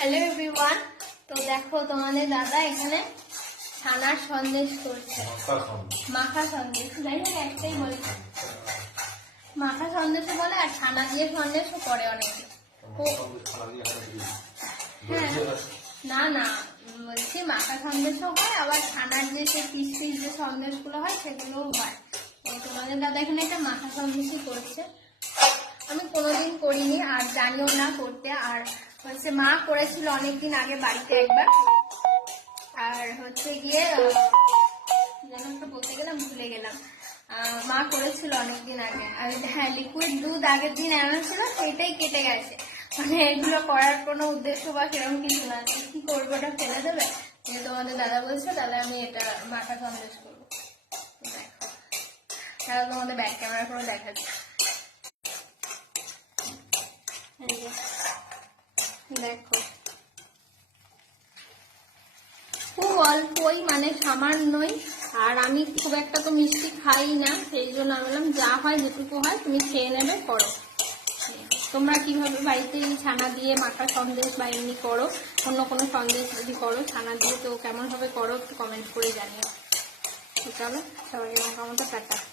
Hello everyone তো দেখো তোমাদের দাদা এখানে ছানার সন্দেশ করছে। মাখা সন্দেশ। যাই হোক একটাই বলে। মাখা সন্দেশও বলে আর ছানা দিয়ে সন্দেশও করে অনেকে। হ্যাঁ। না না বলছি মাখা সন্দেশও হয় আবার ছানার যে সে পিস পিস যে সন্দেশগুলো হয় সেগুলোও হয়। তো তোমাদের দাদা এখানে একটা মাখা সন্দেশই করছে। আমি কোনোদিন করিনি আর জানিও না করতে। আর হচ্ছে মা করেছিল অনেকদিন আগে বাড়িতে একবার। আর হচ্ছে গিয়ে যেন একটা বলতে গেলাম ভুলে গেলাম। মা করেছিল অনেকদিন আগে। আর হ্যাঁ লিকুইড দুধ আগের দিন এনেছিল সেটাই কেটে গেছে। মানে এগুলো করার কোনো উদ্দেশ্য বা সেরকম কিছু না। কি করব, ওটা ফেলে দেবে? তোমাদের দাদা বলছে তাহলে আমি এটা মাথা সন্দেশ করব। দেখো। তাহলে তোমাদের ব্যাক ক্যামেরা করে দেখাচ্ছি এই যে, দেখো। খুব অল্পই মানে সামান্যই। আর আমি খুব একটা তো মিষ্টি খাই না, সেই জন্য আমি বললাম, যা হয় যেটুকু হয়, তুমি খেয়ে নেবে, করো। তোমরা কীভাবে বাড়িতে ছানা দিয়ে মাখা সন্দেশ বা এমনি করো, অন্য কোনো সন্দেশ যদি করো, ছানা দিয়ে তো কেমন ভাবে করো, একটু কমেন্ট করে জানিও। চলো সবাই আমার মতো টাটা।